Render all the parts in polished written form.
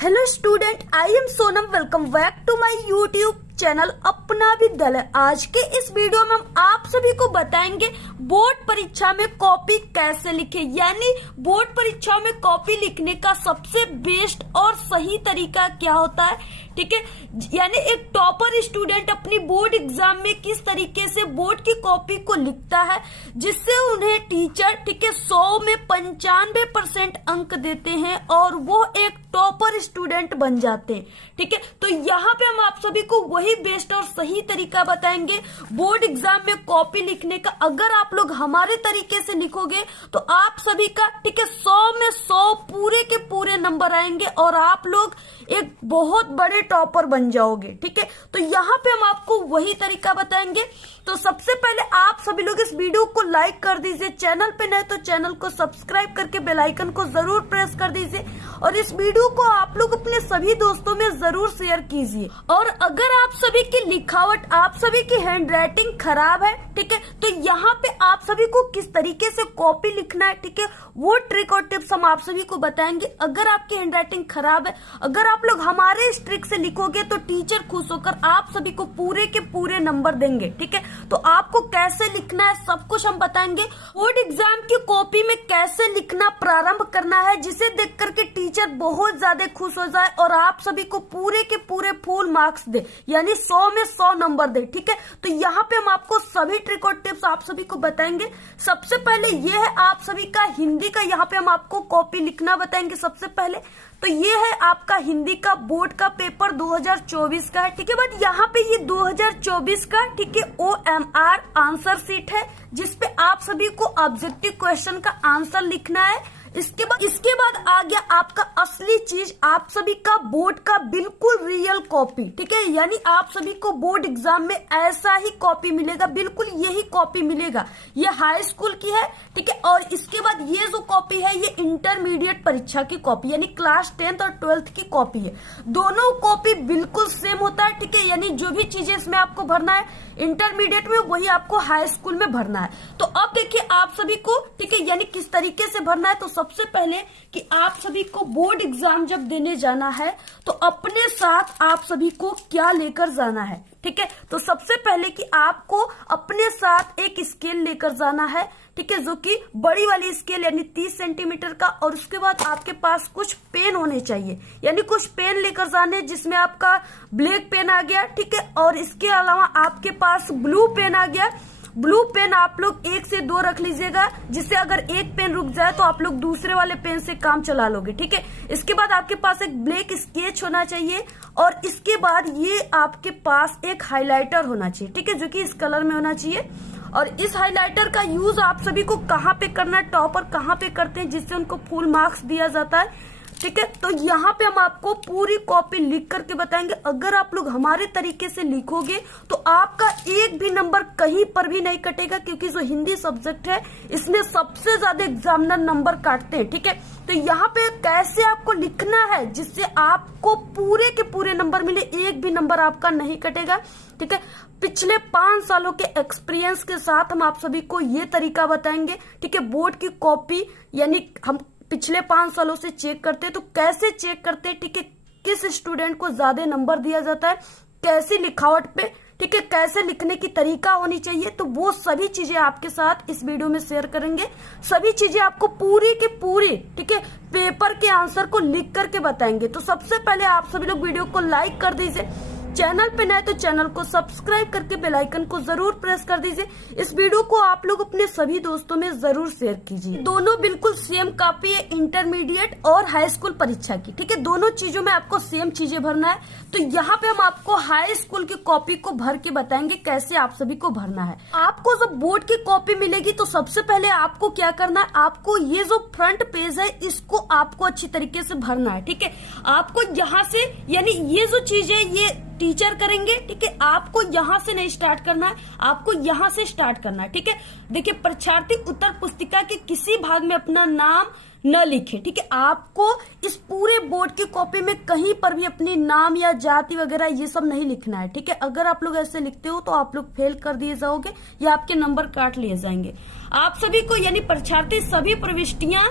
Hello student, I am Sonam. Welcome back to my YouTube channel Apna Vidyalaya. आज के इस video में हम आप सभी को बताएंगे बोर्ड परीक्षा में कॉपी कैसे लिखे, यानी बोर्ड परीक्षा में कॉपी लिखने का सबसे बेस्ट और सही तरीका क्या होता है। ठीक है, यानी एक टॉपर स्टूडेंट अपनी बोर्ड एग्जाम में किस तरीके से बोर्ड की कॉपी को लिखता है जिससे उन्हें टीचर 100 में 95% अंक देते हैं और वो एक टॉपर स्टूडेंट बन जाते हैं। ठीक है, तो यहाँ पे हम आप सभी को वही बेस्ट और सही तरीका बताएंगे बोर्ड एग्जाम में कॉपी लिखने का। अगर आप लोग हमारे तरीके से लिखोगे तो आप सभी का 100 में 100 पूरे के पूरे नंबर आएंगे और आप लोग एक बहुत बड़े टॉपर बन जाओगे। ठीक है, तो यहाँ पे हम आपको वही तरीका बताएंगे। तो सबसे पहले आप सभी लोग इस वीडियो को लाइक कर दीजिए, चैनल पे नए तो चैनल को सब्सक्राइब करके बेल आइकन को जरूर प्रेस कर दीजिए और इस वीडियो को आप लोग अपने सभी दोस्तों में जरूर शेयर कीजिए। और अगर आप सभी की लिखावट, आप सभी की हैंड राइटिंग खराब है, ठीक है, तो यहाँ पे आप सभी को किस तरीके से कॉपी लिखना है, ठीक है, वो ट्रिक और टिप्स हम आप सभी को बताएंगे। अगर आपकी हैंड राइटिंग खराब है, अगर आप लोग हमारे इस ट्रिक से लिखोगे तो टीचर खुश होकर आप सभी को पूरे के पूरे नंबर देंगे। ठीक है, तो आपको कैसे लिखना है सब कुछ हम बताएंगे। बोर्ड एग्जाम की कॉपी में कैसे लिखना प्रारंभ करना है जिसे देख करके टीचर बहुत ज्यादा खुश हो जाए और आप सभी को पूरे के पूरे फुल मार्क्स दे, यानी 100 में 100 नंबर दे। ठीक है, तो यहाँ पे हम आपको सभी ट्रिक और टिप्स आप सभी को बताएंगे। सबसे पहले ये है आप सभी का हिंदी का, यहाँ पे हम आपको कॉपी लिखना बताएंगे। सबसे पहले तो ये है आपका हिंदी का बोर्ड का पेपर 2024 का है। ठीक है, बट यहाँ पे ये 2024 का, ठीक है, OMR आंसर शीट है जिसपे आप सभी को ऑब्जेक्टिव क्वेश्चन का आंसर लिखना है। इसके बाद आ गया आपका असली चीज, आप सभी का बोर्ड का बिल्कुल रियल कॉपी। ठीक है, यानी आप सभी को बोर्ड एग्जाम में ऐसा ही कॉपी मिलेगा, बिल्कुल यही कॉपी मिलेगा। ये हाई स्कूल की है, ठीक है, और इसके बाद ये जो कॉपी है ये इंटरमीडिएट परीक्षा की कॉपी, यानी क्लास 10th और 12th की कॉपी है। दोनों कॉपी बिल्कुल सेम होता है। ठीक है, यानी जो भी चीजें इसमें आपको भरना है इंटरमीडिएट में वही आपको हाई स्कूल में भरना है। तो अब देखिए आप सभी को, ठीक है, यानी किस तरीके से भरना है। तो सबसे पहले कि आप सभी को बोर्ड एग्जाम जब देने जाना है तो अपने साथ आप सभी को क्या लेकर जाना है। ठीक है, तो सबसे पहले कि आपको अपने साथ एक स्केल लेकर जाना है, ठीक है, जो कि बड़ी वाली स्केल यानी 30 सेंटीमीटर का। और उसके बाद आपके पास कुछ पेन होने चाहिए, यानी कुछ पेन लेकर जाने जिसमें आपका ब्लैक पेन आ गया, ठीक है, और इसके अलावा आपके पास ब्लू पेन आ गया। ब्लू पेन आप लोग 1 से 2 रख लीजिएगा, जिससे अगर एक पेन रुक जाए तो आप लोग दूसरे वाले पेन से काम चला लोगे। ठीक है, इसके बाद आपके पास एक ब्लैक स्केच होना चाहिए और इसके बाद ये आपके पास एक हाइलाइटर होना चाहिए, ठीक है, जो कि इस कलर में होना चाहिए। और इस हाइलाइटर का यूज आप सभी को कहाँ पे करना है, टॉपर कहाँ पे करते हैं जिससे उनको फुल मार्क्स दिया जाता है। ठीक है, तो यहाँ पे हम आपको पूरी कॉपी लिख करके बताएंगे। अगर आप लोग हमारे तरीके से लिखोगे तो आपका एक भी नंबर कहीं पर भी नहीं कटेगा, क्योंकि जो हिंदी सब्जेक्ट है इसमें सबसे ज्यादा एग्जामिनर नंबर काटते हैं। ठीक है, तो यहाँ पे कैसे आपको लिखना है जिससे आपको पूरे के पूरे नंबर मिले, एक भी नंबर आपका नहीं कटेगा। ठीक है, पिछले 5 सालों के एक्सपीरियंस के साथ हम आप सभी को ये तरीका बताएंगे। ठीक है, बोर्ड की कॉपी यानी हम पिछले 5 सालों से चेक करते हैं। तो कैसे चेक करते हैं, ठीक है, किस स्टूडेंट को ज्यादा नंबर दिया जाता है, कैसी लिखावट पे, ठीक है, कैसे लिखने की तरीका होनी चाहिए, तो वो सभी चीजें आपके साथ इस वीडियो में शेयर करेंगे। सभी चीजें आपको पूरी के पूरी, ठीक है, पेपर के आंसर को लिख करके बताएंगे। तो सबसे पहले आप सभी लोग वीडियो को लाइक कर दीजिए, चैनल पे नए तो चैनल को सब्सक्राइब करके बेल आइकन को जरूर प्रेस कर दीजिए। इस वीडियो को आप लोग अपने सभी दोस्तों में जरूर शेयर कीजिए। दोनों बिल्कुल सेम कॉपी है, इंटरमीडिएट और हाई स्कूल परीक्षा की। ठीक है, दोनों चीजों में आपको सेम चीजें भरना है। तो यहाँ पे हम आपको हाई स्कूल की कॉपी को भर के बताएंगे कैसे आप सभी को भरना है। आपको जब बोर्ड की कॉपी मिलेगी तो सबसे पहले आपको क्या करना है, आपको ये जो फ्रंट पेज है इसको आपको अच्छी तरीके से भरना है। ठीक है, आपको यहाँ से, यानी ये जो चीज है ये टीचर करेंगे। ठीक है, आपको यहाँ से नहीं स्टार्ट करना है, आपको यहाँ से स्टार्ट करना है। ठीक है, देखिए, परीक्षार्थी उत्तर पुस्तिका के किसी भाग में अपना नाम न लिखे। ठीक है, आपको इस पूरे बोर्ड की कॉपी में कहीं पर भी अपनी नाम या जाति वगैरह ये सब नहीं लिखना है। ठीक है, अगर आप लोग ऐसे लिखते हो तो आप लोग फेल कर दिए जाओगे या आपके नंबर काट लिए जाएंगे। आप सभी को, यानी परीक्षार्थी सभी प्रविष्टियां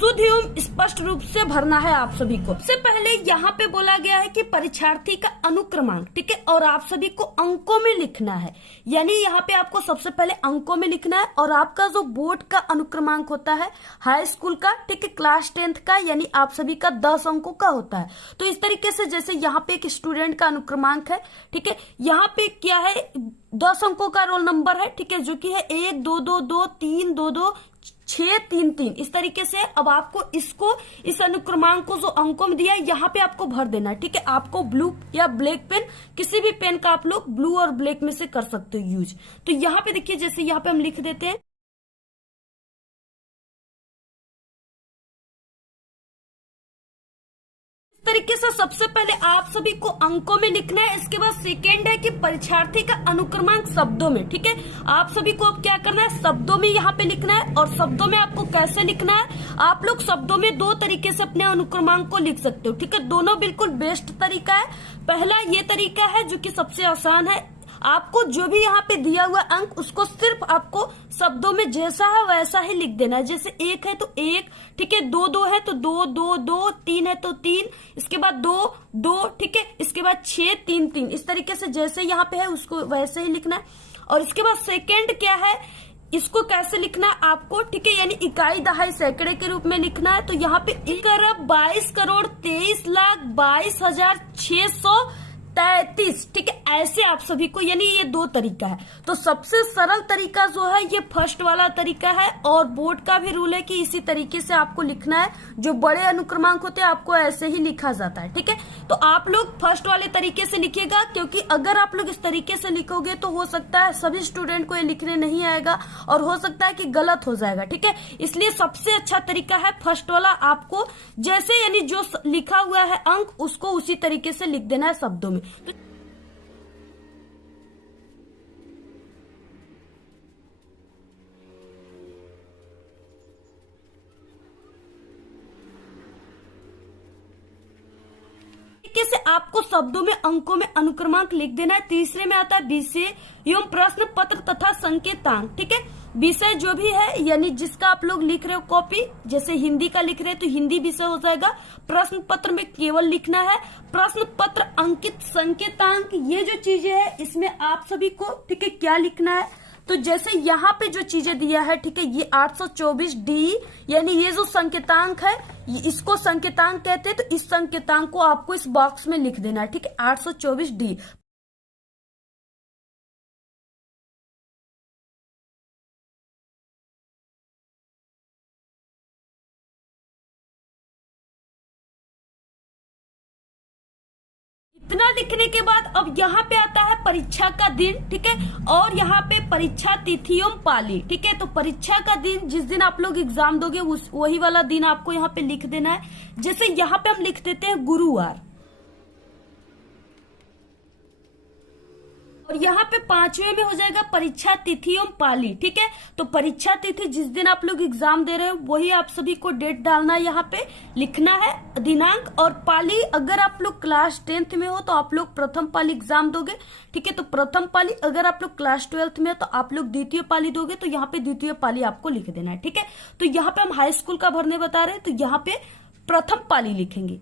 शुद्ध एवं स्पष्ट रूप से भरना है आप सभी को। सबसे पहले यहाँ पे बोला गया है कि परीक्षार्थी का अनुक्रमांक, ठीक है, और आप सभी को अंकों में लिखना है। यानी यहाँ पे आपको सबसे पहले अंकों में लिखना है, और आपका जो बोर्ड का अनुक्रमांक होता है हाई स्कूल का, ठीक है, क्लास 10th का, यानी आप सभी का 10 अंकों का होता है। तो इस तरीके से जैसे यहाँ पे एक स्टूडेंट का अनुक्रमांक है, ठीक है, यहाँ पे क्या है 10 अंकों का रोल नंबर है, ठीक है, जो कि है 1 2 2 2 3 2 2 6 3 3। इस तरीके से अब आपको इसको, इस अनुक्रमांक को जो अंकों में दिया है यहाँ पे आपको भर देना है, ठीक है। आपको ब्लू या ब्लैक पेन, किसी भी पेन का आप लोग ब्लू और ब्लैक में से कर सकते हो यूज। तो यहाँ पे देखिए, जैसे यहाँ पे हम लिख देते हैं तरीके से। सबसे पहले आप सभी को अंकों में लिखना है। इसके बाद सेकेंड है कि परीक्षार्थी का अनुक्रमांक शब्दों में, ठीक है। आप सभी को अब क्या करना है, शब्दों में यहाँ पे लिखना है। और शब्दों में आपको कैसे लिखना है, आप लोग शब्दों में दो तरीके से अपने अनुक्रमांक को लिख सकते हो, ठीक है। दोनों बिल्कुल बेस्ट तरीका है। पहला ये तरीका है जो कि सबसे आसान है, आपको जो भी यहाँ पे दिया हुआ अंक उसको सिर्फ आपको शब्दों में जैसा है वैसा ही लिख देना है। जैसे 1 है तो 1, ठीक है, 2 2 है तो 2 2 2, 3 है तो 3, इसके बाद 2 2, ठीक है, इसके बाद 6 3 3। इस तरीके से जैसे यहाँ पे है उसको वैसे ही लिखना है। और इसके बाद सेकेंड क्या है, इसको कैसे लिखना है आपको, ठीक है, यानी इकाई दहाई सैकड़े के रूप में लिखना है। तो यहाँ पे 1,22,23,22,633, ठीक है, ऐसे आप सभी को, यानी ये दो तरीका है। तो सबसे सरल तरीका जो है ये फर्स्ट वाला तरीका है, और बोर्ड का भी रूल है कि इसी तरीके से आपको लिखना है। जो बड़े अनुक्रमांक होते हैं आपको ऐसे ही लिखा जाता है, ठीक है। तो आप लोग फर्स्ट वाले तरीके से लिखिएगा, क्योंकि अगर आप लोग इस तरीके से लिखोगे तो हो सकता है सभी स्टूडेंट को ये लिखने नहीं आएगा, और हो सकता है कि गलत हो जाएगा, ठीक है। इसलिए सबसे अच्छा तरीका है फर्स्ट वाला, आपको जैसे यानी जो लिखा हुआ है अंक उसको उसी तरीके से लिख देना है शब्दों में। तरीके से आपको शब्दों में अंकों में अनुक्रमांक लिख देना है। तीसरे में आता है विषय एवं प्रश्न पत्र तथा संकेतांक, ठीक है। विषय जो भी है यानी जिसका आप लोग लिख रहे हो कॉपी, जैसे हिंदी का लिख रहे हैं तो हिंदी विषय हो जाएगा। प्रश्न पत्र में केवल लिखना है प्रश्न पत्र अंकित संकेतांक, ये जो चीजें है इसमें आप सभी को, ठीक है, क्या लिखना है। तो जैसे यहाँ पे जो चीजें दिया है, ठीक है, ये 824D, यानी ये जो संकेतांक है इसको संकेतांक कहते हैं। तो इस संकेतांक को आपको इस बॉक्स में लिख देना है, ठीक है, 824D। इतना लिखने के बाद अब यहाँ पे आता है परीक्षा का दिन, ठीक है, और यहाँ पे परीक्षा तिथि एवं पाली, ठीक है। तो परीक्षा का दिन जिस दिन आप लोग एग्जाम दोगे वही वाला दिन आपको यहाँ पे लिख देना है। जैसे यहाँ पे हम लिख देते हैं गुरुवार, और यहाँ पे 5वें में हो जाएगा परीक्षा तिथि एवं पाली, ठीक है। तो परीक्षा तिथि जिस दिन आप लोग एग्जाम दे रहे हो वही आप सभी को डेट डालना है, यहाँ पे लिखना है दिनांक। और पाली अगर आप लोग क्लास 10th में हो तो आप लोग प्रथम पाली एग्जाम दोगे, ठीक है। तो प्रथम पाली, अगर आप लोग क्लास 12th में हो तो आप लोग द्वितीय पाली दोगे, तो यहाँ पे द्वितीय पाली आपको लिख देना है, ठीक है। तो यहाँ पे हम हाई स्कूल का भरने बता रहे हैं, तो यहाँ पे प्रथम पाली लिखेंगे।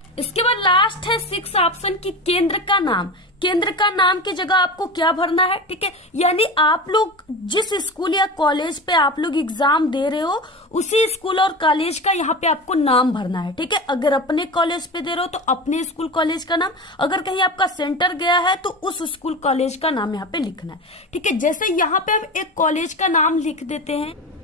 इसके बाद लास्ट है 6 ऑप्शन की केंद्र का नाम। केंद्र का नाम की जगह आपको क्या भरना है, ठीक है, यानी आप लोग जिस स्कूल या कॉलेज पे आप लोग एग्जाम दे रहे हो उसी स्कूल और कॉलेज का यहाँ पे आपको नाम भरना है, ठीक है। अगर अपने कॉलेज पे दे रहे हो तो अपने स्कूल कॉलेज का नाम, अगर कहीं आपका सेंटर गया है तो उस स्कूल कॉलेज का नाम यहाँ पे लिखना है, ठीक है। जैसे यहाँ पे हम एक कॉलेज का नाम लिख देते हैं,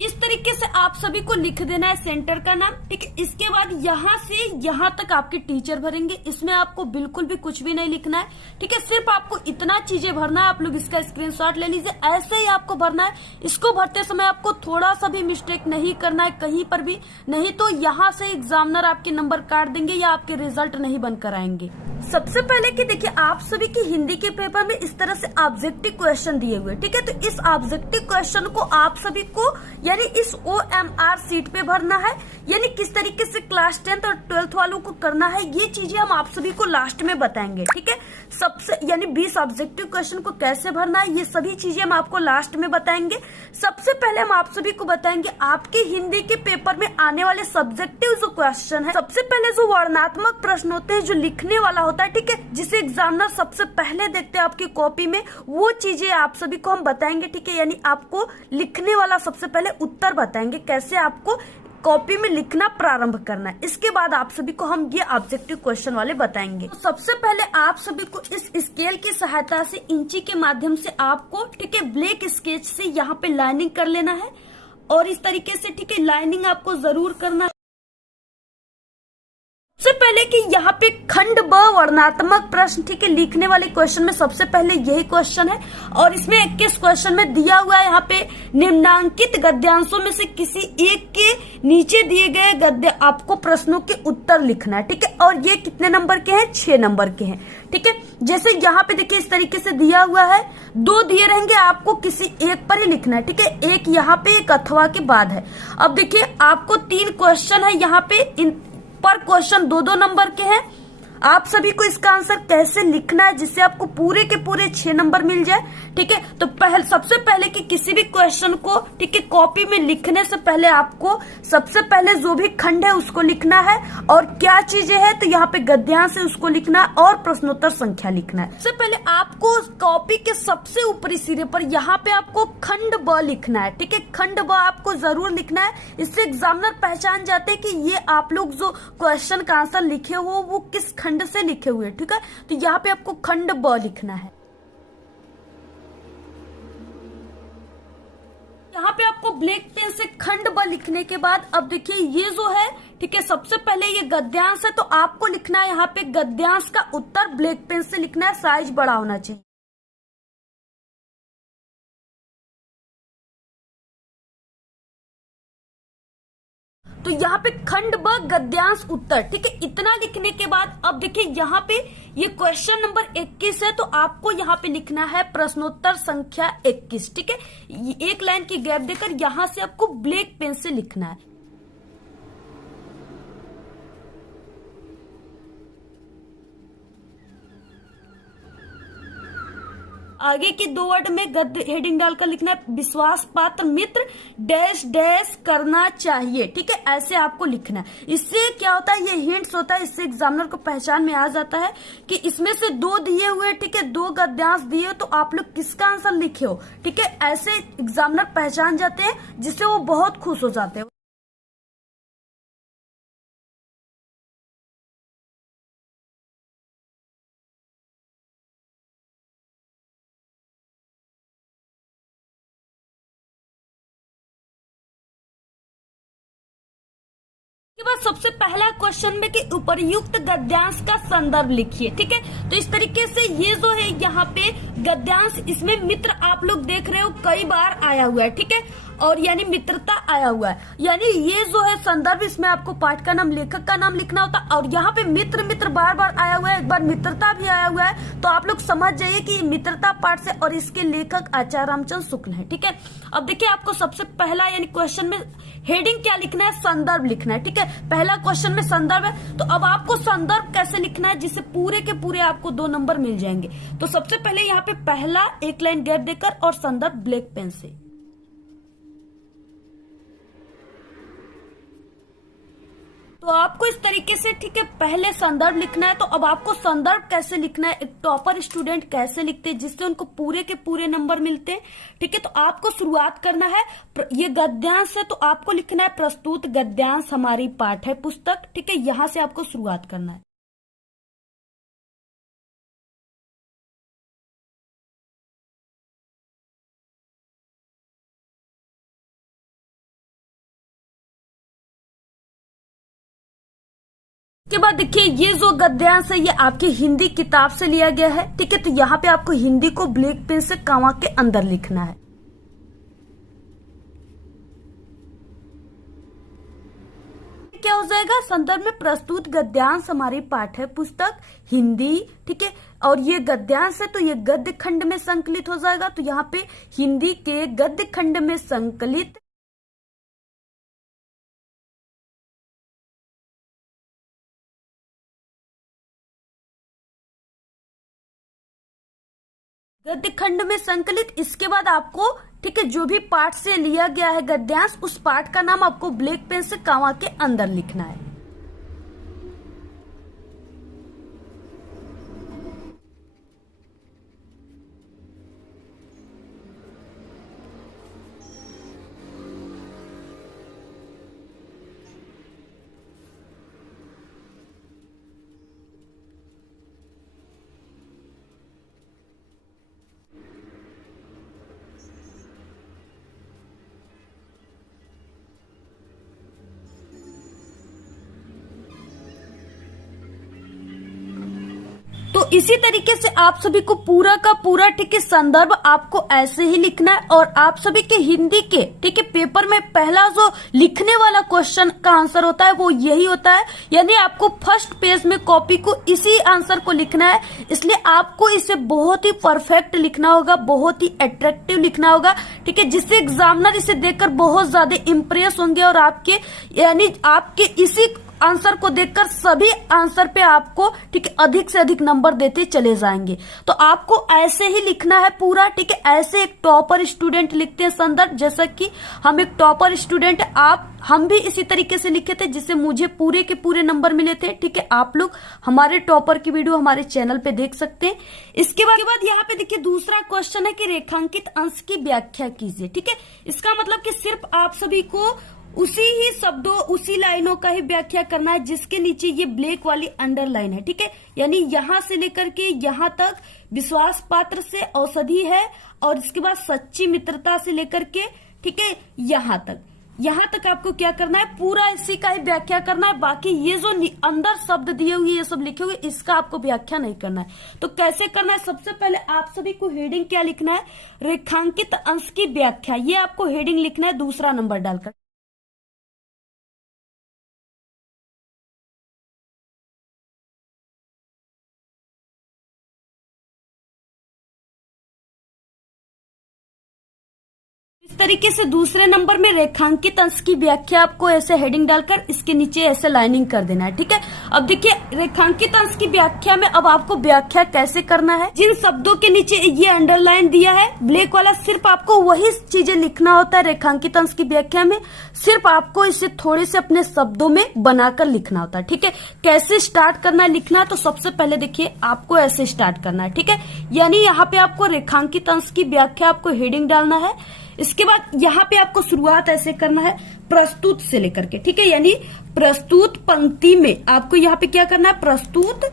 इस तरीके से आप सभी को लिख देना है सेंटर का नाम, ठीक है। इसके बाद यहाँ से यहाँ तक आपके टीचर भरेंगे, इसमें आपको बिल्कुल भी कुछ भी नहीं लिखना है, ठीक है। सिर्फ आपको इतना चीजें भरना है, आप लोग इसका स्क्रीनशॉट ले लीजिए, ऐसे ही आपको भरना है। इसको भरते समय आपको थोड़ा सा भी मिस्टेक नहीं करना है कहीं पर भी, नहीं तो यहाँ से एग्जामिनर आपके नंबर काट देंगे या आपके रिजल्ट नहीं बनकर आएंगे। सबसे पहले कि देखिए, आप सभी की हिंदी के पेपर में इस तरह से ऑब्जेक्टिव क्वेश्चन दिए हुए, ठीक है। तो इस ऑब्जेक्टिव क्वेश्चन को आप सभी को यानी इस OMR सीट पे भरना है, यानी किस तरीके से क्लास 10th और 12th वालों को करना है, ये चीजें हम आप सभी को लास्ट में बताएंगे, ठीक है। सबसे यानी 20 ऑब्जेक्टिव क्वेश्चन को कैसे भरना है, ये सभी चीजें हम आपको लास्ट में बताएंगे। सबसे पहले हम आप सभी को बताएंगे आपके हिंदी के पेपर में आने वाले सब्जेक्टिव जो क्वेश्चन है। सबसे पहले जो वर्णनात्मक प्रश्न होते हैं, जो लिखने वाला होता है, ठीक है, जिसे एग्जामिनर सबसे पहले देखते हैं आपकी कॉपी में, वो चीजें आप सभी को हम बताएंगे, ठीक है। यानी आपको लिखने वाला सबसे पहले उत्तर बताएंगे, कैसे आपको कॉपी में लिखना प्रारंभ करना है। इसके बाद आप सभी को हम ये ऑब्जेक्टिव क्वेश्चन वाले बताएंगे। तो सबसे पहले आप सभी को इस स्केल की सहायता से इंची के माध्यम से आपको, ठीक है, ब्लैक स्केच से यहाँ पे लाइनिंग कर लेना है, और इस तरीके से, ठीक है, लाइनिंग आपको जरूर करना है। सबसे पहले कि यहाँ पे खंड ब वर्णनात्मक प्रश्न, ठीक है, लिखने वाले क्वेश्चन में सबसे पहले यही क्वेश्चन है, और इसमें 21 क्वेश्चन में दिया हुआ है यहाँ पे निम्नांकित गद्यांशों में से किसी एक के नीचे दिए गए गद्य आपको प्रश्नों के उत्तर लिखना है, ठीक है। और ये कितने नंबर के हैं? 6 नंबर के हैं, ठीक है। जैसे यहाँ पे देखिए इस तरीके से दिया हुआ है, 2 दिए रहेंगे, आपको किसी एक पर ही लिखना है, ठीक है। एक यहाँ पे, एक अथवा के बाद है। अब देखिए आपको 3 क्वेश्चन है यहाँ पे, इन पर क्वेश्चन 2-2 नंबर के हैं। आप सभी को इसका आंसर कैसे लिखना है जिससे आपको पूरे के पूरे 6 नंबर मिल जाए, ठीक है। तो सबसे पहले कि किसी भी क्वेश्चन को, ठीक है, कॉपी में लिखने से पहले आपको सबसे पहले जो भी खंड है उसको लिखना है, और क्या चीजें हैं तो यहाँ पे गद्यांश है उसको लिखना है, और प्रश्नोत्तर संख्या लिखना है। सबसे पहले आपको कॉपी के सबसे ऊपरी सिरे पर यहाँ पे आपको खंड ब लिखना है, ठीक है। खंड ब आपको जरूर लिखना है, इससे एग्जामिनर पहचान जाते हैं कि ये आप लोग जो क्वेश्चन का आंसर लिखे हो वो किस खंड से लिखे हुए, ठीक है। तो यहाँ पे आपको खंड ब लिखना है। यहाँ पे आपको ब्लैक पेन से खंड ब लिखने के बाद अब देखिए ये जो है, ठीक है, सबसे पहले ये गद्यांश है, तो आपको लिखना है यहाँ पे गद्यांश का उत्तर ब्लैक पेन से लिखना है, साइज बड़ा होना चाहिए। तो यहाँ पे खंड ब गद्यांश उत्तर, ठीक है, इतना लिखने के बाद अब देखिए यहाँ पे ये क्वेश्चन नंबर 21 है, तो आपको यहाँ पे लिखना है प्रश्नोत्तर संख्या 21, ठीक है। एक लाइन की गैप देकर यहाँ से आपको ब्लैक पेन से लिखना है। आगे की 2 वर्ड में गद्य हेडिंग डालकर लिखना है, विश्वास पात्र मित्र डैश डैश करना चाहिए, ठीक है, ऐसे आपको लिखना है। इससे क्या होता है, ये हिंट्स होता है, इससे एग्जामिनर को पहचान में आ जाता है कि इसमें से 2 दिए हुए, ठीक है, 2 गद्यांश दिए, तो आप लोग किसका आंसर लिखे हो, ठीक है। ऐसे एग्जामिनर पहचान जाते हैं, जिससे वो बहुत खुश हो जाते हैं। के बाद सबसे पहला क्वेश्चन में कि उपर्युक्त गद्यांश का संदर्भ लिखिए, ठीक है। तो इस तरीके से ये जो है यहाँ पे गद्यांश, इसमें मित्र आप लोग देख रहे हो कई बार आया हुआ है, ठीक है, और यानी मित्रता आया हुआ है, यानी ये जो है संदर्भ, इसमें आपको पाठ का नाम, लेखक का नाम लिखना होता है, और यहाँ पे मित्र मित्र बार बार आया हुआ है, एक बार मित्रता भी आया हुआ है, तो आप लोग समझ जाइए कि मित्रता पाठ से, और इसके लेखक आचार्य रामचंद्र शुक्ल है, ठीक है। अब देखिए आपको सबसे पहला यानी क्वेश्चन में हेडिंग क्या लिखना है, संदर्भ लिखना है, ठीक है। पहला क्वेश्चन में संदर्भ है, तो अब आपको संदर्भ कैसे लिखना है जिससे पूरे के पूरे आपको 2 नंबर मिल जाएंगे। तो सबसे पहले यहाँ पे पहला एक लाइन गैप देकर और संदर्भ ब्लैक पेन से। तो आपको इस तरीके से, ठीक है, पहले संदर्भ लिखना है। तो अब आपको संदर्भ कैसे लिखना है, एक टॉपर स्टूडेंट कैसे लिखते हैं जिससे उनको पूरे के पूरे नंबर मिलते हैं, ठीक है। तो आपको शुरुआत करना है, ये गद्यांश है, तो आपको लिखना है प्रस्तुत गद्यांश हमारी पाठ्य पुस्तक, ठीक है, यहां से आपको शुरुआत करना है। के बाद देखिए ये जो गद्यांश है ये आपके हिंदी किताब से लिया गया है, ठीक है। तो यहाँ पे आपको हिंदी को ब्लैक पेन से कॉमा के अंदर लिखना है। क्या हो जाएगा, संदर्भ में प्रस्तुत गद्यांश हमारी पाठ्य पुस्तक हिंदी, ठीक है। और ये गद्यांश है तो ये गद्य खंड में संकलित हो जाएगा। तो यहाँ पे हिंदी के गद्य खंड में संकलित गद्य खंड में संकलित। इसके बाद आपको, ठीक है, जो भी पाठ से लिया गया है गद्यांश, उस पाठ का नाम आपको ब्लैक पेन से कॉमा के अंदर लिखना है। तो इसी तरीके से आप सभी को पूरा का पूरा, ठीक है, संदर्भ आपको ऐसे ही लिखना है। और आप सभी के हिंदी के, ठीक है, पेपर में पहला जो लिखने वाला क्वेश्चन का आंसर होता है वो यही होता है। यानी आपको फर्स्ट पेज में कॉपी को इसी आंसर को लिखना है। इसलिए आपको इसे बहुत ही परफेक्ट लिखना होगा, बहुत ही अट्रैक्टिव लिखना होगा, ठीक है, जिससे एग्जामिनर इसे देखकर बहुत ज्यादा इंप्रेस होंगे और आपके, यानी आपके इसी आंसर को देखकर सभी आंसर पे आपको, ठीक है, अधिक से अधिक नंबर देते चले जाएंगे। तो आपको ऐसे ही लिखना है पूरा, ठीक है। ऐसे एक टॉपर स्टूडेंट लिखते हैं संदर्भ, जैसा कि हम एक टॉपर स्टूडेंट, हम भी इसी तरीके से लिखे थे जिससे मुझे पूरे के पूरे नंबर मिले थे, ठीक है। आप लोग हमारे टॉपर की वीडियो हमारे चैनल पे देख सकते हैं। इसके बाद यहाँ पे देखिए दूसरा क्वेश्चन है कि रेखांकित अंश की व्याख्या कीजिए, ठीक है। इसका मतलब कि सिर्फ आप सभी को उसी ही शब्दों, उसी लाइनों का ही व्याख्या करना है जिसके नीचे ये ब्लैक वाली अंडरलाइन है, ठीक है। यानी यहां से लेकर के यहां तक विश्वास पात्र से औषधि है, और इसके बाद सच्ची मित्रता से लेकर के, ठीक है, यहां तक आपको क्या करना है, पूरा इसी का ही व्याख्या करना है। बाकी ये जो अंदर शब्द दिए हुए, ये सब लिखे हुए, इसका आपको व्याख्या नहीं करना है। तो कैसे करना है, सबसे पहले आप सभी को हेडिंग क्या लिखना है, रेखांकित अंश की व्याख्या, ये आपको हेडिंग लिखना है दूसरा नंबर डालकर। इस तरीके से दूसरे नंबर में रेखांकित अंश की व्याख्या आपको ऐसे हेडिंग डालकर इसके नीचे ऐसे लाइनिंग कर देना है, ठीक है। अब देखिए रेखांकित अंश की व्याख्या में अब आपको व्याख्या कैसे करना है, जिन शब्दों के नीचे ये अंडरलाइन दिया है ब्लैक वाला, सिर्फ आपको वही चीजें लिखना होता है। रेखांकित अंश की व्याख्या में सिर्फ आपको इसे थोड़े से अपने शब्दों में बनाकर लिखना होता है, ठीक है। कैसे स्टार्ट करना है लिखना है, तो सबसे पहले देखिए आपको ऐसे स्टार्ट करना है, ठीक है। यानी यहाँ पे आपको रेखांकित अंश की व्याख्या, आपको हेडिंग डालना है। इसके बाद यहाँ पे आपको शुरुआत ऐसे करना है प्रस्तुत से लेकर के, ठीक है। यानी प्रस्तुत पंक्ति में आपको यहाँ पे क्या करना है, प्रस्तुत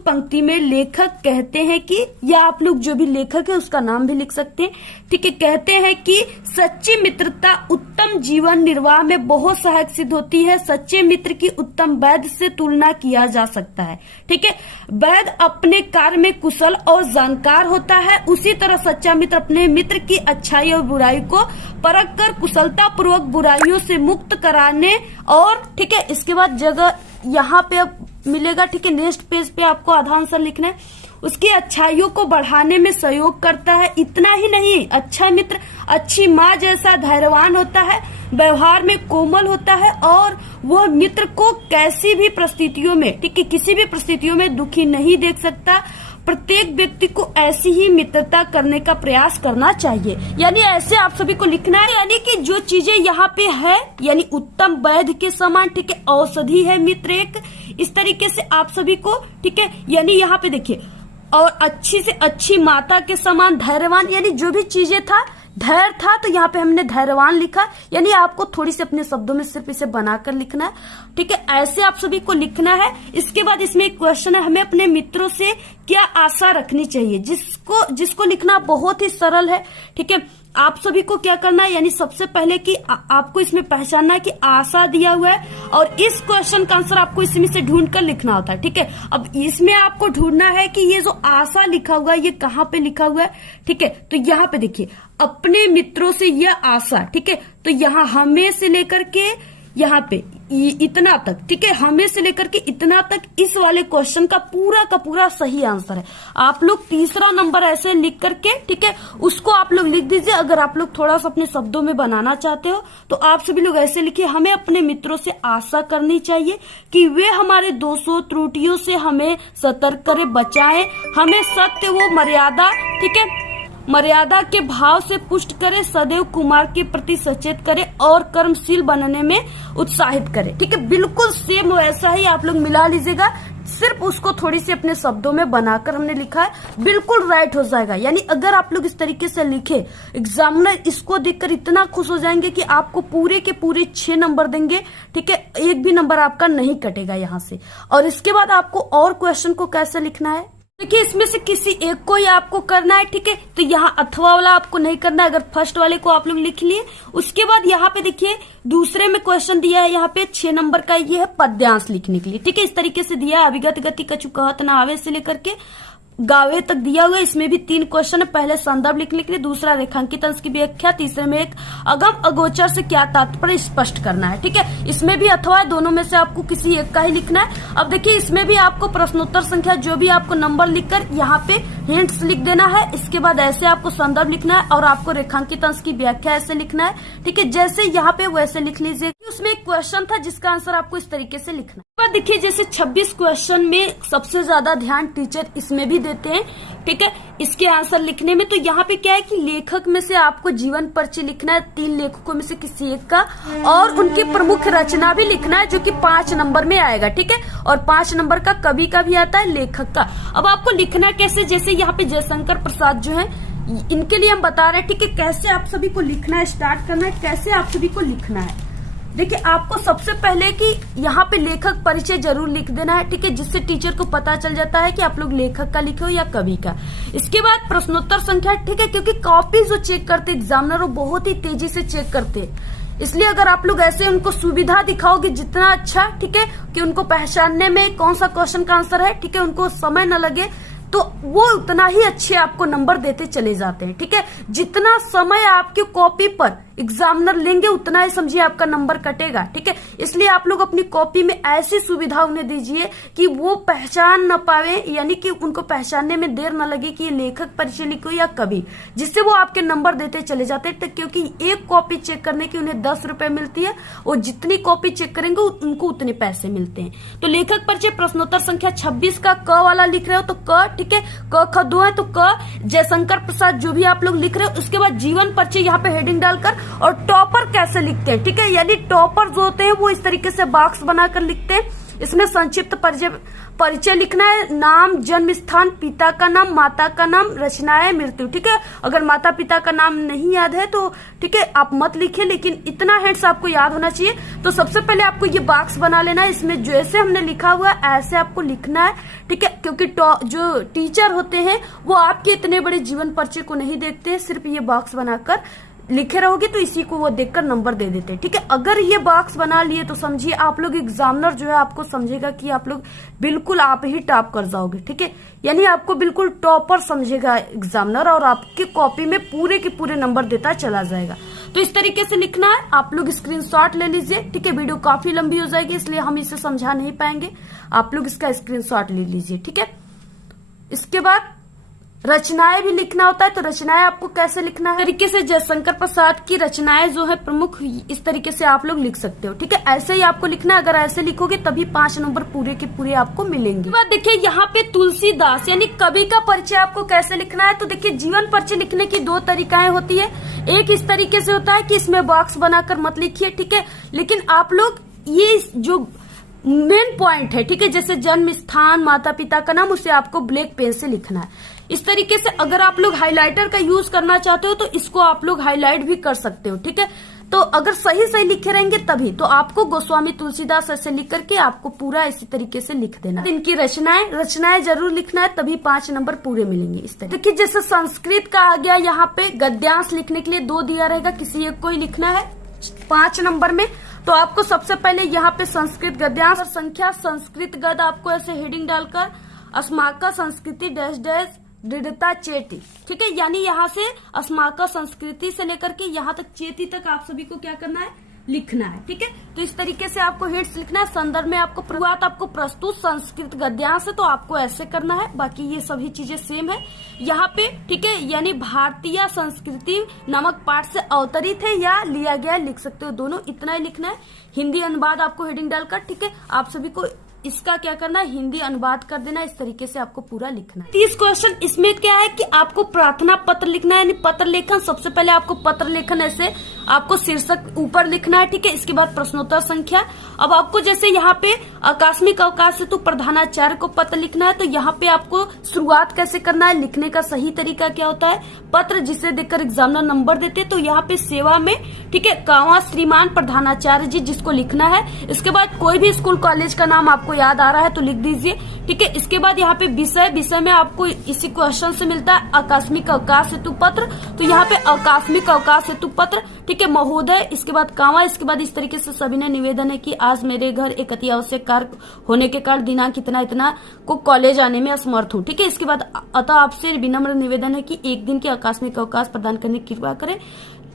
पंक्ति में लेखक कहते हैं कि, या आप लोग जो भी लेखक है उसका नाम भी लिख सकते हैं, ठीक है। कहते हैं कि सच्ची मित्रता उत्तम जीवन निर्वाह में बहुत सहायक सिद्ध होती है। सच्चे मित्र की उत्तम वैद्य से तुलना किया जा सकता है, ठीक है। वैद्य अपने कार्य में कुशल और जानकार होता है, उसी तरह सच्चा मित्र अपने मित्र की अच्छाई और बुराई को परख कर कुशलता पूर्वक बुराइयों से मुक्त कराने, और ठीक है, इसके बाद जगह यहाँ पे अब मिलेगा, ठीक है। नेक्स्ट पेज पे आपको आधा आंसर लिखना है। उसकी अच्छाइयों को बढ़ाने में सहयोग करता है। इतना ही नहीं, अच्छा मित्र अच्छी माँ जैसा धैर्यवान होता है, व्यवहार में कोमल होता है, और वह मित्र को कैसी भी परिस्थितियों में, ठीक है, किसी भी परिस्थितियों में दुखी नहीं देख सकता। प्रत्येक व्यक्ति को ऐसी ही मित्रता करने का प्रयास करना चाहिए। यानी ऐसे आप सभी को लिखना है, यानी कि जो चीजें यहाँ पे है, यानी उत्तम वैद्य के समान, ठीक है, औषधि है मित्र एक, इस तरीके से आप सभी को, ठीक है। यानी यहाँ पे देखिए, और अच्छी से अच्छी माता के समान धैर्यवान, यानी जो भी चीजें था, धैर्य था, तो यहाँ पे हमने धैर्यवान लिखा। यानी आपको थोड़ी सी अपने शब्दों में सिर्फ इसे बनाकर लिखना है, ठीक है। ऐसे आप सभी को लिखना है। इसके बाद इसमें एक क्वेश्चन है, हमें अपने मित्रों से क्या आशा रखनी चाहिए, जिसको लिखना बहुत ही सरल है, ठीक है। आप सभी को क्या करना है, यानी सबसे पहले कि आपको इसमें पहचानना है कि आशा दिया हुआ है और इस क्वेश्चन का आंसर आपको इसमें से ढूंढ कर लिखना होता है। ठीक है, अब इसमें आपको ढूंढना है कि ये जो आशा लिखा हुआ है ये कहाँ पे लिखा हुआ है। ठीक है, तो यहाँ पे देखिए, अपने मित्रों से यह आशा। ठीक है, तो यहाँ हमें से लेकर के यहाँ पे इतना तक। ठीक है, हमें से लेकर के इतना तक इस वाले क्वेश्चन का पूरा सही आंसर है। आप लोग तीसरा नंबर ऐसे लिख करके, ठीक है, उसको आप लोग लिख दीजिए। अगर आप लोग थोड़ा सा अपने शब्दों में बनाना चाहते हो तो आप सभी लोग ऐसे लिखिए, हमें अपने मित्रों से आशा करनी चाहिए कि वे हमारे दोषों त्रुटियों से हमें सतर्क करे, बचाएं, हमें सत्य व मर्यादा, ठीक है, मर्यादा के भाव से पुष्ट करे, सदैव कुमार के प्रति सचेत करे और कर्मशील बनने में उत्साहित करे। ठीक है, बिल्कुल सेम वैसा ही आप लोग मिला लीजिएगा, सिर्फ उसको थोड़ी सी अपने शब्दों में बनाकर हमने लिखा है, बिल्कुल राइट हो जाएगा। यानी अगर आप लोग इस तरीके से लिखे, एग्जामिनर इसको देखकर इतना खुश हो जाएंगे कि आपको पूरे के पूरे 6 नंबर देंगे। ठीक है, एक भी नंबर आपका नहीं कटेगा यहाँ से। और इसके बाद आपको और क्वेश्चन को कैसे लिखना है, देखिए, इसमें से किसी एक को ही आपको करना है। ठीक है, तो यहाँ अथवा वाला आपको नहीं करना है। अगर फर्स्ट वाले को आप लोग लिख लिए, उसके बाद यहाँ पे देखिए दूसरे में क्वेश्चन दिया है, यहाँ पे 6 नंबर का ये है पद्यांश लिखने के लिए। ठीक है, इस तरीके से दिया है, अभिगत गति कछु कहत न आवे से लेकर के गावे तक दिया हुआ है। इसमें भी 3 क्वेश्चन है, पहले संदर्भ लिखने के लिए, दूसरा रेखांकित अंश की व्याख्या, तीसरे में एक अगम अगोचर से क्या तात्पर्य स्पष्ट करना है। ठीक है, इसमें भी अथवा है, दोनों में से आपको किसी एक का ही लिखना है। अब देखिए, इसमें भी आपको प्रश्नोत्तर संख्या जो भी आपको नंबर लिखकर यहाँ पे हिंट्स लिख देना है। इसके बाद ऐसे आपको संदर्भ लिखना है और आपको रेखांकित अंश की व्याख्या ऐसे लिखना है। ठीक है, जैसे यहाँ पे वैसे लिख लीजिए। उसमें एक क्वेश्चन था जिसका आंसर आपको इस तरीके से लिखना है। देखिए, जैसे 26 क्वेश्चन में सबसे ज्यादा ध्यान टीचर इसमें भी देते हैं। ठीक है, इसके आंसर लिखने में। तो यहाँ पे क्या है कि लेखक में से आपको जीवन परिचय लिखना है, 3 लेखकों में से किसी एक का, और उनकी प्रमुख रचना भी लिखना है जो कि 5 नंबर में आएगा। ठीक है, और 5 नंबर का कवि का भी आता है, लेखक का। अब आपको लिखना कैसे, जैसे यहाँ पे जयशंकर प्रसाद जो है, इनके लिए हम बता रहे हैं। ठीक है, कैसे आप सभी को लिखना है, स्टार्ट करना है, कैसे आप सभी को लिखना है। देखिए, आपको सबसे पहले कि यहाँ पे लेखक परिचय जरूर लिख देना है। ठीक है, जिससे टीचर को पता चल जाता है कि आप लोग लेखक का लिखे हो या कवि का। इसके बाद प्रश्नोत्तर संख्या। ठीक है, क्योंकि कॉपी जो चेक करते एग्जामिनर वो बहुत ही तेजी से चेक करते हैं, इसलिए अगर आप लोग ऐसे उनको सुविधा दिखाओगे जितना अच्छा, ठीक है, कि उनको पहचानने में कौन सा क्वेश्चन का आंसर है, ठीक है, उनको समय न लगे, तो वो उतना ही अच्छे आपको नंबर देते चले जाते हैं। ठीक है, जितना समय आपकी कॉपी पर एग्जामिनर लेंगे उतना ही समझिए आपका नंबर कटेगा। ठीक है, इसलिए आप लोग अपनी कॉपी में ऐसी सुविधा उन्हें दीजिए कि वो पहचान न पावे, यानी कि उनको पहचानने में देर न लगे कि ये लेखक परिचय लिखो या कवि, जिससे वो आपके नंबर देते चले जाते हैं। क्योंकि एक कॉपी चेक करने की उन्हें 10 रुपए मिलती है, और जितनी कॉपी चेक करेंगे उनको उतने पैसे मिलते हैं। तो लेखक परिचय प्रश्नोत्तर संख्या 26 का क वाला लिख रहे हो तो क, ठीक है, क ख 2 है तो क, जयशंकर प्रसाद जो भी आप लोग लिख रहे हो। उसके बाद जीवन परिचय यहाँ पे हेडिंग डालकर, और टॉपर कैसे लिखते हैं। ठीक है, यानी टॉपर जो होते हैं वो इस तरीके से बॉक्स बनाकर लिखते हैं। इसमें संक्षिप्त परिचय लिखना है, नाम, जन्म स्थान, पिता का नाम, माता का नाम, रचनाएं, मृत्यु। ठीक है, अगर माता पिता का नाम नहीं याद है तो ठीक है आप मत लिखिए, लेकिन इतना हिंट्स आपको याद होना चाहिए। तो सबसे पहले आपको ये बॉक्स बना लेना है, इसमें जैसे हमने लिखा हुआ है ऐसे आपको लिखना है। ठीक है, क्योंकि जो टीचर होते हैं वो आपके इतने बड़े जीवन परिचय को नहीं देखते हैं, सिर्फ ये बॉक्स बनाकर लिखे रहोगे तो इसी को वो देखकर नंबर दे देते हैं। ठीक है, अगर ये बॉक्स बना लिए तो समझिए आप लोग एग्जामिनर जो है आपको समझेगा कि आप लोग बिल्कुल आप ही टॉप कर जाओगे। ठीक है, यानी आपको बिल्कुल टॉपर समझेगा एग्जामिनर, और आपकी कॉपी में पूरे के पूरे नंबर देता चला जाएगा। तो इस तरीके से लिखना है, आप लोग स्क्रीनशॉट ले लीजिए। ठीक है, वीडियो काफी लंबी हो जाएगी इसलिए हम इसे समझा नहीं पाएंगे, आप लोग इसका स्क्रीनशॉट ले लीजिए। ठीक है, इसके बाद रचनाएं भी लिखना होता है। तो रचनाएं आपको कैसे लिखना है, तरीके से जयशंकर प्रसाद की रचनाएं जो है प्रमुख, इस तरीके से आप लोग लिख सकते हो। ठीक है, ऐसे ही आपको लिखना है, अगर ऐसे लिखोगे तभी 5 नंबर पूरे के पूरे आपको मिलेंगे। बात देखिए, यहाँ पे तुलसीदास यानी कवि का परिचय आपको कैसे लिखना है। तो देखिए, जीवन परिचय लिखने की 2 तरीकाएं होती है। एक इस तरीके से होता है कि इसमें बॉक्स बनाकर मत लिखिए। ठीक है, लेकिन आप लोग ये जो मेन पॉइंट है, ठीक है, जैसे जन्म स्थान, माता पिता का नाम, उसे आपको ब्लैक पेन से लिखना है। इस तरीके से अगर आप लोग हाइलाइटर का यूज करना चाहते हो तो इसको आप लोग हाईलाइट भी कर सकते हो। ठीक है, तो अगर सही सही लिखे रहेंगे तभी तो आपको गोस्वामी तुलसीदास ऐसे लिख करके आपको पूरा इसी तरीके से लिख देना। इनकी रचनाएं जरूर लिखना है, तभी 5 नंबर पूरे मिलेंगे। इस तरह देखिए, जैसे संस्कृत का आ गया, यहाँ पे गद्यांश लिखने के लिए 2 दिया रहेगा, किसी एक को ही लिखना है 5 नंबर में। तो आपको सबसे पहले यहाँ पे संस्कृत गद्यांश और संख्या संस्कृत गद आपको ऐसे हेडिंग डालकर अस्माका संस्कृति डैश डैश दृढ़ता चेती, ठीक है, यानी यहाँ से अस्माका संस्कृति से लेकर के यहाँ तक चेती तक आप सभी को क्या करना है, लिखना है। ठीक है, तो इस तरीके से आपको हिंट्स लिखना है। संदर्भ में आपको शुरुआत आपको प्रस्तुत संस्कृत गद्यांश है, तो आपको ऐसे करना है। बाकी ये सभी चीजें सेम है यहाँ पे। ठीक है, यानी भारतीय संस्कृति नामक पाठ से अवतरित है या लिया गया, लिख सकते हो दोनों, इतना ही लिखना है। हिंदी अनुवाद आपको हेडिंग डालकर, ठीक है, आप सभी को इसका क्या करना है, हिंदी अनुवाद कर देना। इस तरीके से आपको पूरा लिखना है। 30 क्वेश्चन इसमें क्या है कि आपको प्रार्थना पत्र लिखना है, यानी पत्र लेखन। सबसे पहले आपको पत्र लेखन ऐसे आपको शीर्षक ऊपर लिखना है। ठीक है, इसके बाद प्रश्नोत्तर संख्या। अब आपको जैसे यहाँ पे आकस्मिक अवकाश हेतु प्रधानाचार्य को पत्र लिखना है, तो यहाँ पे आपको शुरुआत कैसे करना है, लिखने का सही तरीका क्या होता है, पत्र जिसे देकर एग्जामिनर नंबर देते, तो यहाँ पे सेवा में, ठीक है, कांवा श्रीमान प्रधानाचार्य जी जिसको लिखना है। इसके बाद कोई भी स्कूल कॉलेज का नाम आपको याद आ रहा है तो लिख दीजिए। ठीक है, इसके बाद यहाँ पे विषय में आपको इसी क्वेश्चन से मिलता है आकस्मिक अवकाश हेतु पत्र, तो यहाँ पे आकस्मिक अवकाश हेतु पत्र, ठीक है, महोदय, इसके बाद कांवा, इसके बाद इस तरीके से सभी ने निवेदन है कि आज मेरे घर एक अति आवश्यक कार्य होने के कारण दिनांक इतना इतना को कॉलेज आने में असमर्थ हूँ। ठीक है, इसके बाद अतः आपसे विनम्र निवेदन है कि एक दिन के आकस्मिक अवकाश प्रदान करने की कृपा करें।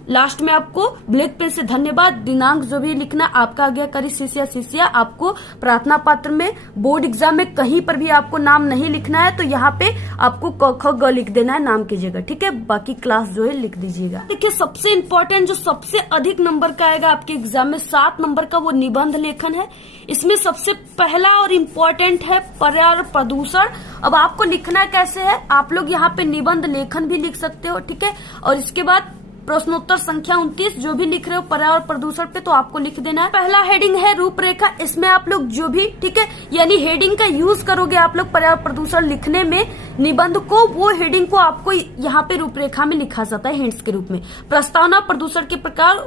लास्ट में आपको ब्लैक पेन से धन्यवाद, दिनांक जो भी लिखना आपका आज्ञाकारी शिष्या। आपको प्रार्थना पत्र में बोर्ड एग्जाम में कहीं पर भी आपको नाम नहीं लिखना है, तो यहाँ पे आपको क ख ग लिख देना है नाम की जगह। ठीक है, बाकी क्लास जो है लिख दीजिएगा। देखिए, सबसे इम्पोर्टेंट जो सबसे अधिक नंबर का आएगा आपके एग्जाम में 7 नंबर का, वो निबंध लेखन है। इसमें सबसे पहला और इम्पोर्टेंट है पर्यावरण प्रदूषण। अब आपको लिखना कैसे है, आप लोग यहाँ पे निबंध लेखन भी लिख सकते हो। ठीक है, और इसके बाद प्रश्नोत्तर संख्या 29 जो भी लिख रहे हो पर्यावरण प्रदूषण पे, तो आपको लिख देना है। पहला हेडिंग है रूपरेखा, इसमें आप लोग जो भी, ठीक है, यानी हेडिंग का यूज करोगे आप लोग पर्यावरण प्रदूषण लिखने में निबंध को, वो हेडिंग को आपको यहाँ पे रूपरेखा में लिखा जाता है हिंट्स के रूप में। प्रस्तावना प्रदूषण के प्रकार,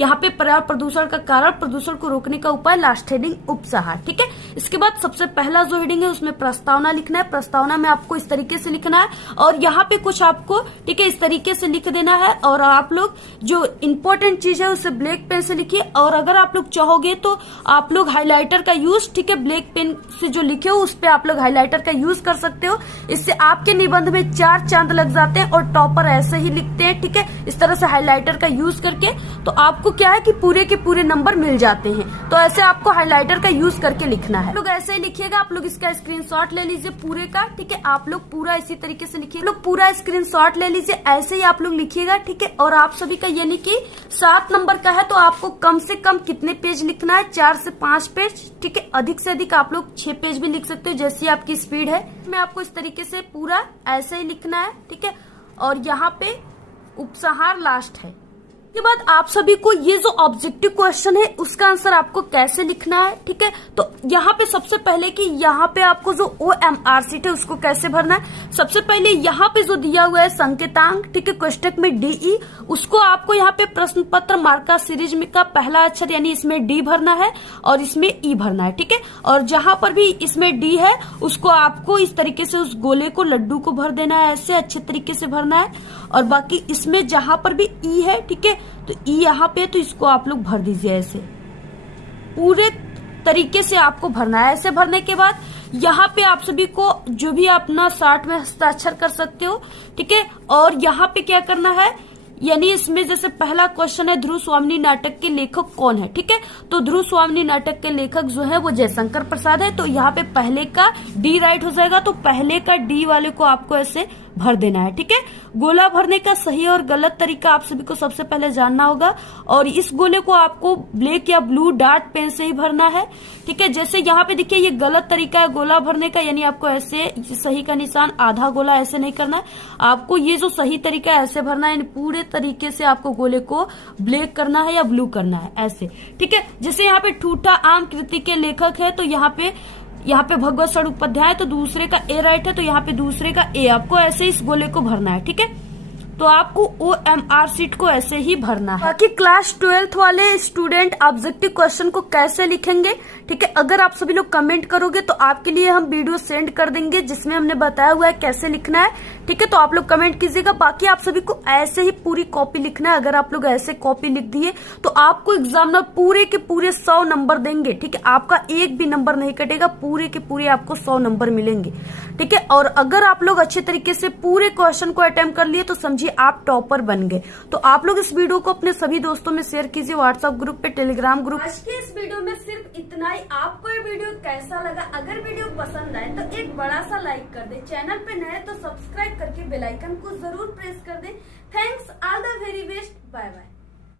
यहाँ पे पर्यावरण प्रदूषण का कारण, प्रदूषण को रोकने का उपाय, लास्ट हेडिंग उपसंहार। ठीक है, इसके बाद सबसे पहला जो हेडिंग है उसमें प्रस्तावना लिखना है। प्रस्तावना में आपको इस तरीके से लिखना है और यहाँ पे कुछ आपको, ठीक है, इस तरीके से लिख देना है। और आप लोग जो इम्पोर्टेंट चीज है उसे ब्लैक पेन से लिखिए, और अगर आप लोग चाहोगे तो आप लोग हाइलाइटर का यूज, ठीक है, ब्लैक पेन से जो लिखे हो उस पे आप लोग हाइलाइटर का यूज कर सकते हो। इससे आपके निबंध में 4 चांद लग जाते हैं और टॉपर ऐसे ही लिखते हैं। ठीक है, इस तरह से हाइलाइटर का यूज करके, तो आपको क्या है कि पूरे के पूरे नंबर मिल जाते हैं। तो ऐसे आपको हाइलाइटर का यूज करके लिखना है। लोग ऐसे ही लिखिएगा, आप लोग इसका स्क्रीनशॉट ले लीजिए पूरे का। ठीक है, आप लोग पूरा इसी तरीके से लिखिए, लोग पूरा स्क्रीनशॉट ले लीजिए, ऐसे ही आप लोग लिखिएगा। ठीक है, और आप सभी का यानी कि 7 नंबर का है, तो आपको कम से कम कितने पेज लिखना है, 4 से 5 पेज। ठीक है, अधिक से अधिक आप लोग 6 पेज भी लिख सकते हो, जैसी आपकी स्पीड है। मैं आपको इस तरीके से पूरा ऐसे ही लिखना है। ठीक है, और यहाँ पे उपसंहार लास्ट है। के बाद आप सभी को ये जो ऑब्जेक्टिव क्वेश्चन है उसका आंसर आपको कैसे लिखना है। ठीक है, तो यहाँ पे सबसे पहले कि यहाँ पे आपको जो OMR शीट है उसको कैसे भरना है। सबसे पहले यहाँ पे जो दिया हुआ है संकेतांक, ठीक है, कोष्टक में DE, उसको आपको यहाँ पे प्रश्न पत्र मार्का सीरीज में का पहला अक्षर यानी इसमें D भरना है और इसमें E भरना है। ठीक है, और जहां पर भी इसमें D है उसको आपको इस तरीके से उस गोले को, लड्डू को भर देना है, ऐसे अच्छे तरीके से भरना है। और बाकी इसमें जहां पर भी E है, ठीक है, तो E यहाँ पे, तो इसको आप लोग भर दीजिए ऐसे पूरे तरीके से आपको भरना है। ऐसे भरने के बाद यहाँ पे आप सभी को जो भी अपना शार्ट में हस्ताक्षर कर सकते हो। ठीक है, और यहाँ पे क्या करना है, यानी इसमें जैसे पहला क्वेश्चन है ध्रुव स्वामिनी नाटक के लेखक कौन है। ठीक है, तो ध्रुव स्वामिनी नाटक के लेखक जो है वो जयशंकर प्रसाद है, तो यहाँ पे पहले का D राइट हो जाएगा, तो पहले का D वाले को आपको ऐसे भर देना है। ठीक है, गोला भरने का सही और गलत तरीका आप सभी को सबसे पहले जानना होगा, और इस गोले को आपको ब्लैक या ब्लू डार्ट पेन से ही भरना है। ठीक है, जैसे यहाँ पे देखिए ये गलत तरीका है गोला भरने का, यानी आपको ऐसे सही का निशान आधा गोला ऐसे नहीं करना है, आपको ये जो सही तरीका है ऐसे भरना है, पूरे तरीके से आपको गोले को ब्लैक करना है या ब्लू करना है ऐसे। ठीक है, जैसे यहाँ पे ठूठा आम कृति के लेखक है, तो यहाँ पे भगवत शरण उपाध्याय, तो दूसरे का A राइट है, तो यहाँ पे दूसरे का A, आपको ऐसे इस गोले को भरना है। ठीक है, तो आपको OMR शीट को ऐसे ही भरना है। बाकी क्लास 12th वाले स्टूडेंट ऑब्जेक्टिव क्वेश्चन को कैसे लिखेंगे, ठीक है, अगर आप सभी लोग कमेंट करोगे तो आपके लिए हम वीडियो सेंड कर देंगे जिसमें हमने बताया हुआ है कैसे लिखना है, ठीक है। तो आप लोग कमेंट कीजिएगा। बाकी आप सभी को ऐसे ही पूरी कॉपी लिखना है। अगर आप लोग ऐसे कॉपी लिख दिए तो आपको एग्जामिनर पूरे के पूरे 100 नंबर देंगे, ठीक है। आपका एक भी नंबर नहीं कटेगा, पूरे के पूरे आपको 100 नंबर मिलेंगे, ठीक है। और अगर आप लोग अच्छे तरीके से पूरे क्वेश्चन को अटेम्प्ट कर लिए तो समझिए आप टॉपर बन गए। तो आप लोग इस वीडियो को अपने सभी दोस्तों में शेयर कीजिए, व्हाट्सएप ग्रुप पे, टेलीग्राम ग्रुप। आज के इस वीडियो में सिर्फ इतना ही। आपको ये वीडियो कैसा लगा? अगर वीडियो पसंद आए तो एक बड़ा सा लाइक कर दे, चैनल पे नए तो सब्सक्राइब करके बेल आइकन को जरूर प्रेस कर दे। Thanks, all the very best, bye bye.